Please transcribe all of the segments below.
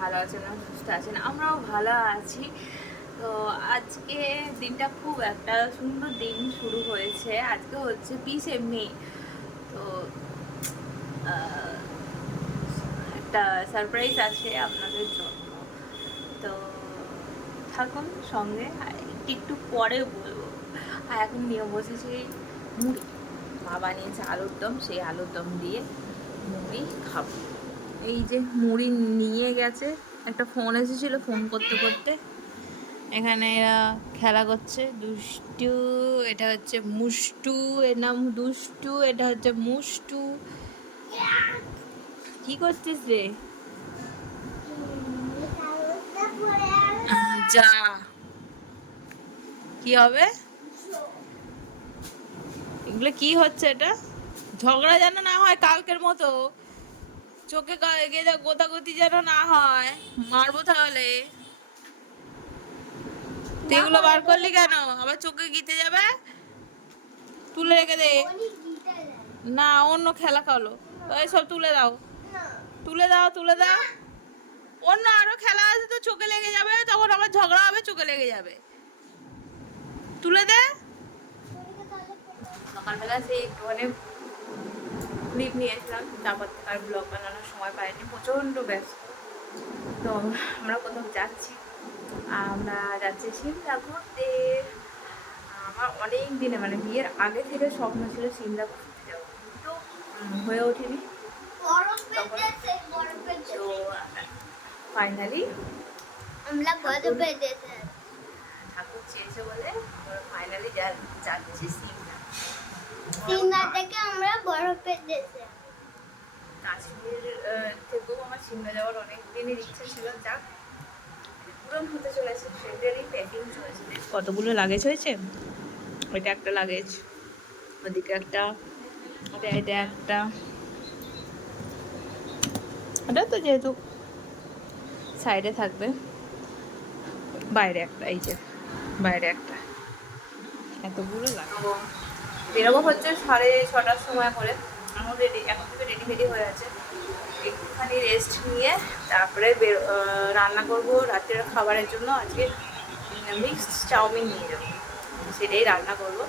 ভালো আছেন না, সুস্থ আছেন, আমরাও ভালো আছি। তো আজকে দিনটা খুব একটা সুন্দর দিন শুরু হয়েছে। আজকে হচ্ছে 20শে মে। তো একটা সারপ্রাইজ আছে আপনাদের জন্য, তো থাকুন সঙ্গে। একটু একটু পরে বলবো। আর এখন নিয়ে বসেছি মুড়ি। মা বানিয়েছে আলুর দম, সেই আলুর দম দিয়ে মুড়ি খাবো। এই যে মুড়ি নিয়ে গেছে, একটা ফোন এসেছিল, ফোন করতে করতে এখানে এরা খেলা করছে। দুষ্টু, এটা হচ্ছে মুষ্টু, এর নাম দুষ্টু, এটা হচ্ছে মুষ্টু। কি করছিস রে? যা, কি হবে এগুলো? কি হচ্ছে এটা? ঝগড়া যেন না হয় কালকের মতো, চোখে গোতাগুতি যেন না হয়, মারবো তাহলে। তুই এগুলো বার করলি কেন? আবার চোখে গিতে যাবে। তুলে রেখে দে। না, অন্য খেলা খেলো। ওই সব তুলে দাও, তুলে দাও, তুলে দাও। অন্য আরো খেলা আছে তো, চোখে লেগে যাবে, তখন আবার ঝগড়া হবে, চোখে লেগে যাবে। তুলে দে। সকালবেলা সেই একটুখানি ক্লিপ নিয়েছিলাম, তারপর আর ব্লগ বানানোর সময় পাইনি, প্রচণ্ড ব্যস্ত। তো আমরা কোথাও যাচ্ছি, আমরা যাচ্ছি সিমলা ঘুরতে। আমার অনেক দিনে, মানে বিয়ের আগে থেকে স্বপ্ন ছিল সিমলা ঘুরতে যাবো, তো হয়ে ওঠেনি। তো ফাইনালি ঠাকুর চেয়েছে বলে ফাইনালি যাচ্ছি সিমলা। সিমলা থেকে আমরা বরফের দেশে। কাশ্মীর থেকেও আমার সিমলা যাওয়ার অনেক দিনের ইচ্ছে ছিল, যাক পূরণ হতে চলেছে। সেটারই প্যাকিং চলেছে। কতগুলো লাগেজ হয়েছে, ওইটা একটা লাগেজ, ওদিকে একটা, এটা একটা, ওটা তো যেহেতু সাইডে থাকবে, বাইরে একটা, এই যে বাইরে একটা, এতগুলো লাগে। বেরোবো হচ্ছে 6:30টার সময় করে। এখন এখন থেকে রেডি ফেডি হয়ে আছে, একটুখানি রেস্ট নিয়ে তারপরে রান্না করবো রাতের খাবারের জন্য। আজকে মিক্সড চাউমিন নিয়ে যাবো, সেটাই রান্না করবো।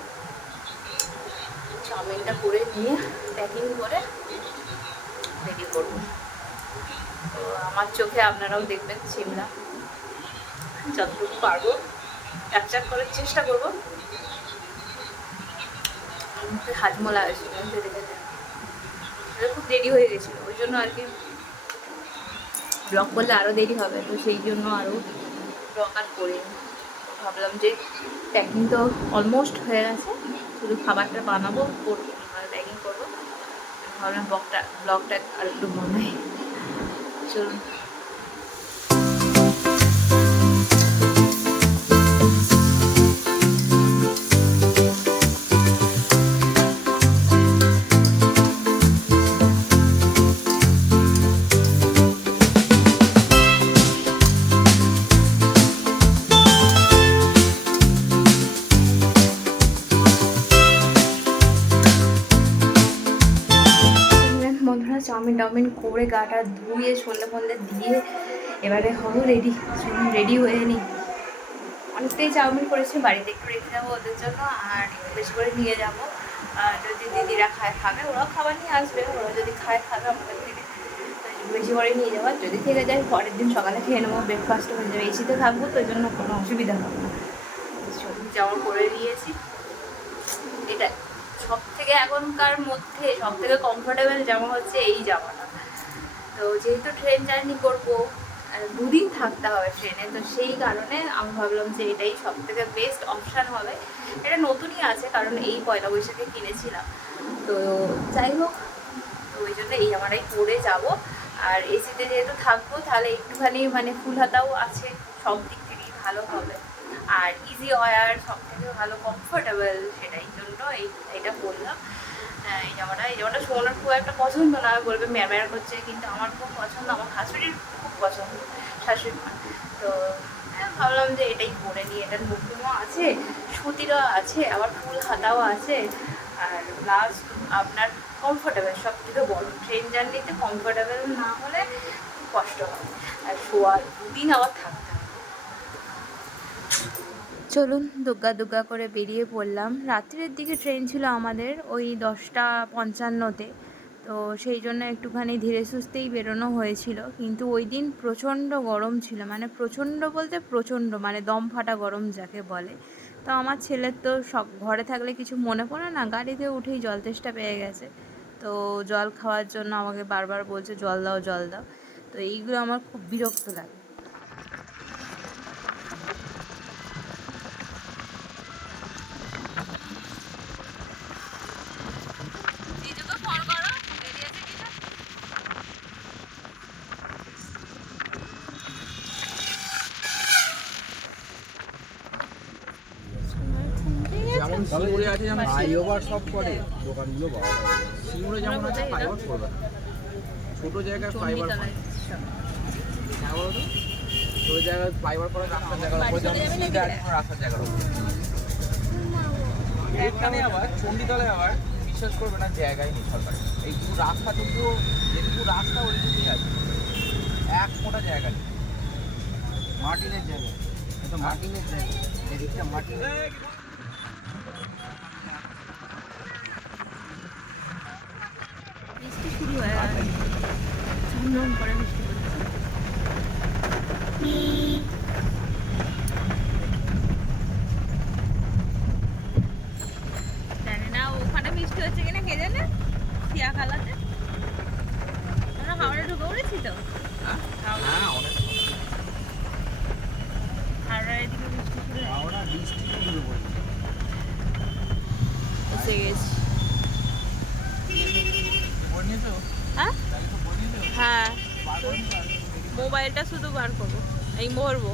চাউমিনটা করে নিয়ে প্যাকিং করে রেডি করবো। তো আমার চোখে আপনারাও দেখবেন সিমলা, যতটুকু পারবো ক্যাপচার করার চেষ্টা করবো। মুখে হাজমোলা আছে, মুখে দেখে খুব দেরি হয়ে গেছিলো, ওই জন্য আর কি ব্লগ করলে আরও দেরি হবে, তো সেই জন্য আরও ব্লগ আর করিনি। ভাবলাম যে প্যাকিং তো অলমোস্ট হয়ে গেছে, শুধু খাবারটা বানাবো, করবো, প্যাকিং করবো। ভাবলাম ব্লগটা আর একটু বানাই। চলুন। বন্ধুরা, চাউমিন টাউমিন করে গাটা ধুয়ে সন্ধ্যে ফন্দে দিয়ে এবারে হবো রেডি। রেডি হয়ে নিই। অনেকটাই চাউমিন করেছি, বাড়িতে একটু রেখে যাবো ওদের জন্য, আর বেশি করে নিয়ে যাবো। যদি দিদিরা খাবে, ওরাও খাবার নিয়ে আসবে, ওরা যদি খাবে আমাদের থেকে বেশি করে নিয়ে যাবো। যদি থেকে যায় পরের দিন সকালে খেয়ে নেবো, ব্রেকফাস্ট হয়ে যাবে। এসিতে থাকবো তো, ওই জন্য কোনো অসুবিধা হবে না। জামা পরে নিয়েছি, এটা সব থেকে এখনকার মধ্যে সব থেকে কমফোর্টেবল জামা হচ্ছে এই জামাটা। তো যেহেতু ট্রেন জার্নি করবো, 2 দিন থাকতে হবে ট্রেনে, তো সেই কারণে আমি ভাবলাম যে এটাই সব থেকে বেস্ট অপশান হবে। এটা নতুনই আছে, কারণ এই পয়লা বৈশাখে কিনেছিলাম। তো যাই হোক, তো ওই জন্য এই জামাটাই পরে যাব। আর এসিতে যেহেতু থাকবো, তাহলে একটুখানি মানে ফুল হাতাও আছে, সব দিক থেকেই ভালো হবে। আর ইজি ওয়ার, সব থেকে ভালো কমফোর্টেবল, সেটাই জন্য এইটা বললাম। এই জামাটা সোনার খুব একটা পছন্দ না, বলবে ম্যামের করছে, কিন্তু আমার খুব পছন্দ, আমার শাশুড়ির খুব পছন্দ, শাশুড়ি মা। তো ভাবলাম যে এটাই পরে নিই। এটার মুখগুলো আছে, সুতিরও আছে, আবার ফুল হাতাও আছে, আর প্লাস আপনার কমফোর্টেবল। সব থেকে বড়, ট্রেন জার্নিতে কমফোর্টেবল না হলে খুব কষ্ট হবে। আর শোয়া 2 দিন আবার থাকতে হবে। চলুন দুগ্গা দুগ্গা করে বেরিয়ে পড়লাম। রাত্রের দিকে ট্রেন ছিল আমাদের ওই 10:55-তে, তো সেই জন্য একটুখানি ধীরে সুস্থেই বেরোনো হয়েছিল। কিন্তু ওই দিন প্রচণ্ড গরম ছিল, মানে প্রচণ্ড বলতে প্রচণ্ড, মানে দম ফাটা গরম যাকে বলে। তো আমার ছেলের তো সব ঘরে থাকলে কিছু মনে পড়ে না, গাড়িতে উঠেই জল তেষ্টা পেয়ে গেছে। তো জল খাওয়ার জন্য আমাকে বারবার বলছে জল দাও জল দাও। তো এইগুলো আমার খুব বিরক্ত লাগে। যেমন সিঙ্গুরে আছে, যেমন ফ্লাইওভার সব করে দোকানগুলো পাওয়া যায়। সিঙ্গুরে যেমন আছে ফ্লাইওভার করবে না, ছোট জায়গায় ফ্লাইওভার হ্যাঁ বলো তো, ছোট জায়গায় ফ্লাইওভার করা রাস্তার জায়গার উপরে, যেমন সিধা কোনো রাস্তার জায়গার উপরে। এখানে আবার চণ্ডীতলায় আবার বিশ্বাস করবে না, জায়গায় নেই সরকার। এই পুরো রাস্তাটুকু, যেটুকু রাস্তা ওইটুকুই আছে, এক ফোঁটা জায়গা নেই। মার্টিনের জায়গা, এটা মার্টিনের জায়গা, এদিকটা মার্টিনের। বৃষ্টি শুরু হয়ে গেছে, ঝমঝম করে বৃষ্টি পড়ছে। জানি না ওখানে বৃষ্টি হচ্ছে কিনা কে জানে, শিয়াখালাতে। আমরা হাওড়ে ঢুকে পড়েছি তো, হ্যাঁ অনেক হাওড়ার এদিকে বৃষ্টি শুরু হয়ে হাওড়া বৃষ্টি শুরু করে এসে গেছি। বনিয়েছো, হ্যাঁ তাহলে তো বনিয়েছো। হ্যাঁ, মোবাইলটা শুধু বার করবো, এই মরবো।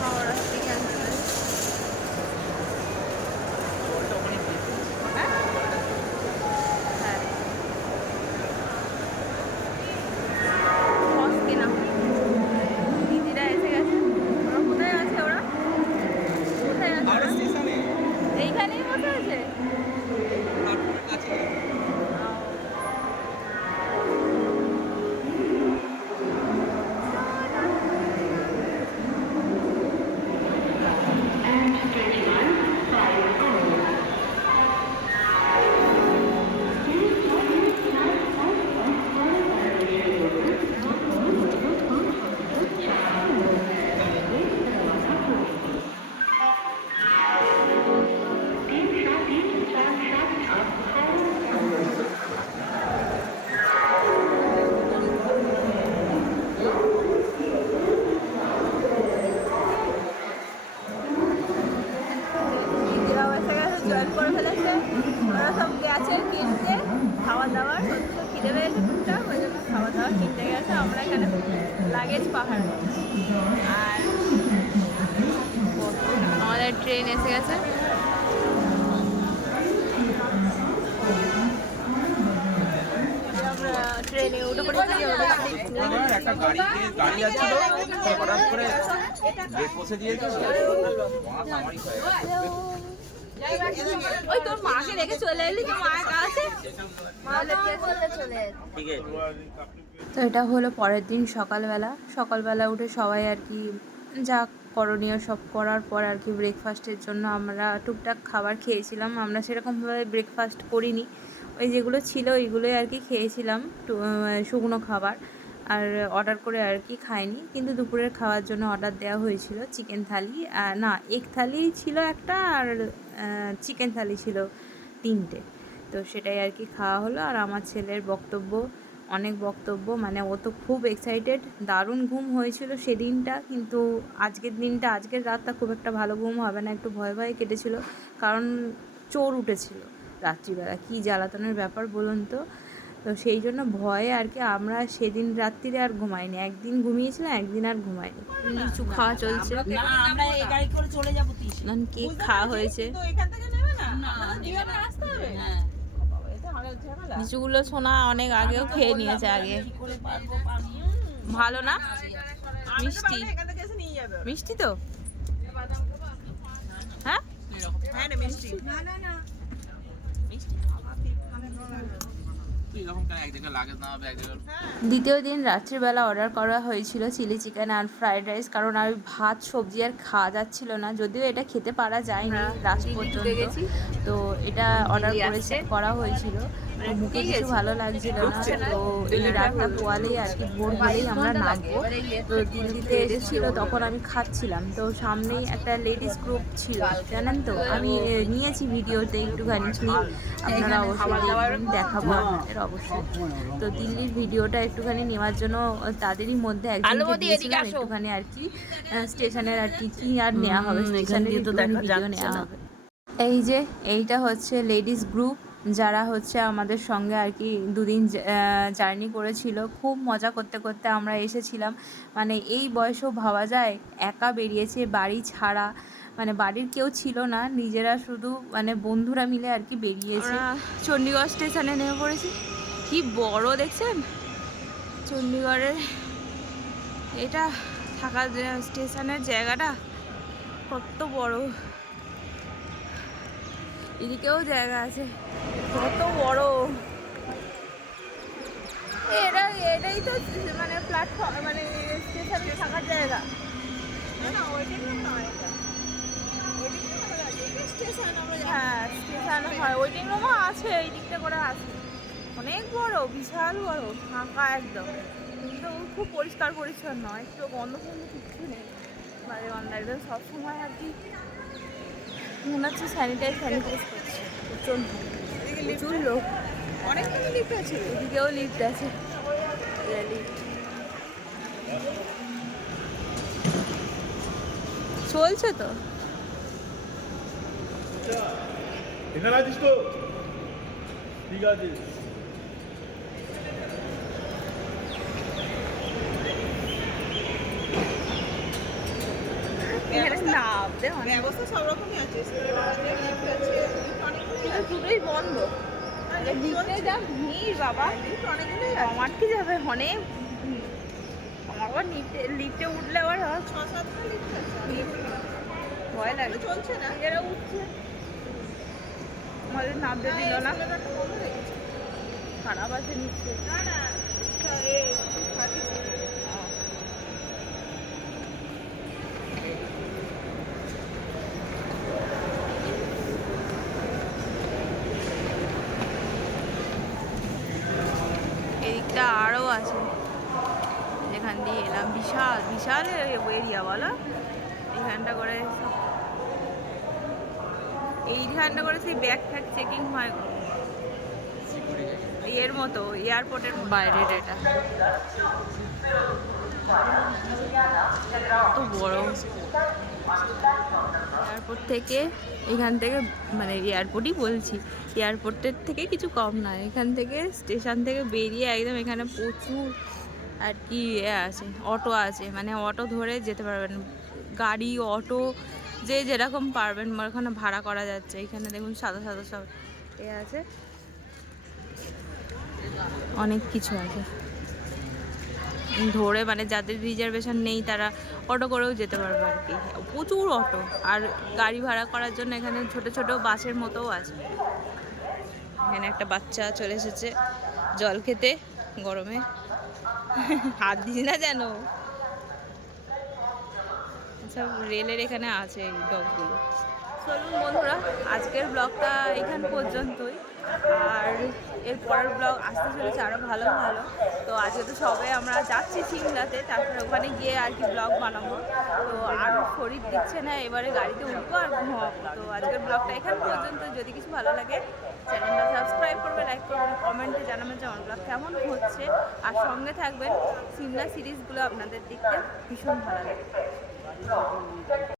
হাওড়া থেকে আনতে হবে। হ্যাঁ? হ্যাঁ। বস কেনা দিদিরা এসে গেছে। ওরা কোথায় আছে? ওরা কোথায় আছে? হাওড়া স্টেশনে এইখানেই বসে আছে। প্ল্যাটফর্মের কাছে। দিদিরাও এসে গেছে, জয়েন করে ফেলেছে। ওরা সব গেছে কিনতে খাওয়া দাওয়ার, তো খিদে পেয়েছে টুকটাক, ওই জন্য খাওয়া দাওয়া কিনতে গেছে। আমরা এখানে লাগেজ পাহাড়। আর আমাদের ট্রেন এসে গেছে। আমরা ট্রেনে উঠে পড়েছি। একটা গাড়ি যাচ্ছিল, হঠাৎ করে ব্রেক কষে দিয়েছে, আমারই হয়ে গেছে। ওই তোর মাকে রেখে চলে এলি, তোর মায়ের কাছে। ঠিক আছে। তো এটা হলো পরের দিন সকালবেলা উঠে সবাই আর কি যা করণীয় সব করার পর আর কি ব্রেকফাস্টের জন্য আমরা টুকটাক খাবার খেয়েছিলাম। আমরা সেরকমভাবে ব্রেকফাস্ট করিনি, ওই যেগুলো ছিল ওইগুলোই আর কি খেয়েছিলাম, শুকনো খাবার। আর অর্ডার করে আর কি খাইনি। কিন্তু দুপুরের খাওয়ার জন্য অর্ডার দেওয়া হয়েছিল চিকেন থালি, না এগ থালি ছিল একটা, আর চিকেন থালি ছিল 3টে। তো সেটাই আর কি খাওয়া হলো। আর আমার ছেলের অনেক বক্তব্য, মানে ও তো খুব এক্সাইটেড। দারুণ ঘুম হয়েছিল সেদিনটা, কিন্তু আজকের রাতটা খুব একটা ভালো ঘুম হবে না, একটু ভয় ভয় কেটেছিল। কারণ চোর উঠেছিল রাত্রিবেলা, কী জ্বালাতনের ব্যাপার বলুন তো। তো সেই জন্য ভয়ে আর কি আমরা সেদিন রাত্রিরে আর ঘুমাইনি। একদিন ঘুমিয়েছিলাম, একদিন আর ঘুমাইনি। লিচু খাওয়া চলছে, আমরা এই গাড়ি করে চলে যাবো কেক খাওয়া হয়েছে। এখান থেকে নেবে না, আমাদের আসতে হবে। হ্যাঁ, লিচুগুলো সোনা অনেক আগেও খেয়ে নিয়েছে আগে। কি করে পারবো পানি? ভালো না? মিষ্টি এখান থেকে এসে নিয়ে যাবে। মিষ্টি তো, হ্যাঁ হ্যাঁ রে মিষ্টি। না না না মিষ্টি খাওয়া ঠিক মানে তুই এরকম কেন এক জায়গায় লাগেজ না হবে এক জায়গায় দ্বিতীয় দিন রাত্রিবেলা অর্ডার করা হয়েছিল চিলি চিকেন আর ফ্রাইড রাইস, কারণ আর ভাত সবজি আর খাওয়া যাচ্ছিল না, যদিও এটা খেতে পারা যায়নি লাস্ট পর্যন্ত। তো এটা অর্ডার করা হয়েছিল, তো মুখে কিছু ভালো লাগছিল না। তো এই রাতটা পোয়ালেই আর কি ভোর হলেই আমরা নামবো। তো দিল্লিতে এসেছিল তখন আমি খাচ্ছিলাম, তো সামনেই একটা লেডিস গ্রুপ ছিল জানেন তো, আমি নিয়েছি ভিডিওতে একটুখানি ক্লিপ, আপনারা অবশ্যই দেখবেন, দেখাবো আপনাদের অবশ্যই। তো দিল্লির ভিডিওটা একটুখানি নেওয়ার জন্য তাদেরই মধ্যে একজনকে দিয়েছিলাম একটুখানি আর কি, স্টেশনের আর কি কি আর নেওয়া হবে, স্টেশনের ভিডিও নেওয়া হবে। এই যে এইটা হচ্ছে লেডিস গ্রুপ, যারা হচ্ছে আমাদের সঙ্গে আর কি দুদিন জার্নি করেছিল। খুব মজা করতে করতে আমরা এসেছিলাম, মানে এই বয়সেও ভাবা যায় একা বেরিয়েছে বাড়ি ছাড়া, মানে বাড়ির কেউ ছিল না, নিজেরা শুধু মানে বন্ধুরা মিলে আর কি বেরিয়েছে। চণ্ডীগড় স্টেশনে নেমে পড়েছি, কি বড় দেখছেন চণ্ডীগড়ের এটা থাকা স্টেশনের জায়গাটা কত বড়, এদিকেও জায়গা আছে কত বড়। এটাই তো মানে প্ল্যাটফর্ম, মানে স্টেশনে থাকার জায়গা। হ্যাঁ স্টেশন হয়, ওয়েটিং রুমও আছে এই দিকটা করে আছে, অনেক বড় বিশাল বড়, ফাঁকা একদম, কিন্তু খুব পরিষ্কার পরিচ্ছন্ন, একটু গন্ধ ফন্ধ কিচ্ছু নেই, বাজে গন্ধ একদম সবসময় আর কি মনে হচ্ছে স্যানিটাইজ করছে। প্রচুর লোক, অনেকগুলো লিফট আছে, এদিকেও লিফট আছে, চলছে তো। এখানে আছিস তো? ঠিক আছে। ব্যবস্থা সব রকমই আছে, লিফট আছে, দুটোই বন্ধ, লিফটে যা ভিড় বাবা, অনেকগুলোই আটকে যাবে অনেক। আবার লিফটে উঠলে আবার 6-7টা লিফট আছে, ভয় লাগে, চলছে না, এরা উঠছে, আমাদের নামতে দিল না, খারাপ আছে নিচ্ছে। না না সার্ভিস এদিকটা আরও আছে, যেখান দিয়ে এলাম বিশাল বিশাল এরিয়া বলো, এইখানটা করে এইখানটা করে সেই ব্যাগ ফ্যাগ চেকিং হয় এর মতো, এয়ারপোর্টের বাইরের এটা তো বড়। এয়ারপোর্ট থেকে এখান থেকে মানে এয়ারপোর্টই বলছি, এয়ারপোর্টের থেকে কিছু কম না, এখান থেকে স্টেশন থেকে বেরিয়ে একদম এখানে প্রচুর আর কি আছে, অটো আছে, মানে অটো ধরে যেতে পারবেন, গাড়ি অটো যে যেরকম পারবেন ওখানে ভাড়া করা যাচ্ছে। এখানে দেখুন সাদা সাদা সব আছে, অনেক কিছু আছে ধরে, মানে যাদের রিজার্ভেশন নেই তারা অটো করেও যেতে পারবে আর কি, প্রচুর অটো। আর গাড়ি ভাড়া করার জন্য এখানে ছোট ছোট বাসের মতোও আছে। এখানে একটা বাচ্চা চলে এসেছে জল খেতে, গরমে হাত দিস না যেন, সব রেলের এখানে আছে এই ডগগুলো। চলুন বন্ধুরা, আজকের ব্লগটা এখান পর্যন্তই, আর এর পরের ব্লগ আসতে চলেছে আরও ভালো ভালো। তো আজকে তো সবে আমরা যাচ্ছি সিমলাতে, তারপরে ওখানে গিয়ে আর কি ব্লগ বানাবো। তো আর শরীর দিচ্ছে না, এবারে গাড়িতে উঠবো আর ঘুমাবো। তো আজকের ব্লগটা এখান পর্যন্ত, যদি কিছু ভালো লাগে চ্যানেলটা সাবস্ক্রাইব করবে, লাইক করবেন, কমেন্টে জানাবেন যে আমার ব্লগ কেমন হচ্ছে, আর সঙ্গে থাকবেন। সিমলা সিরিজগুলো আপনাদের দেখতে ভীষণ ভালো লাগে।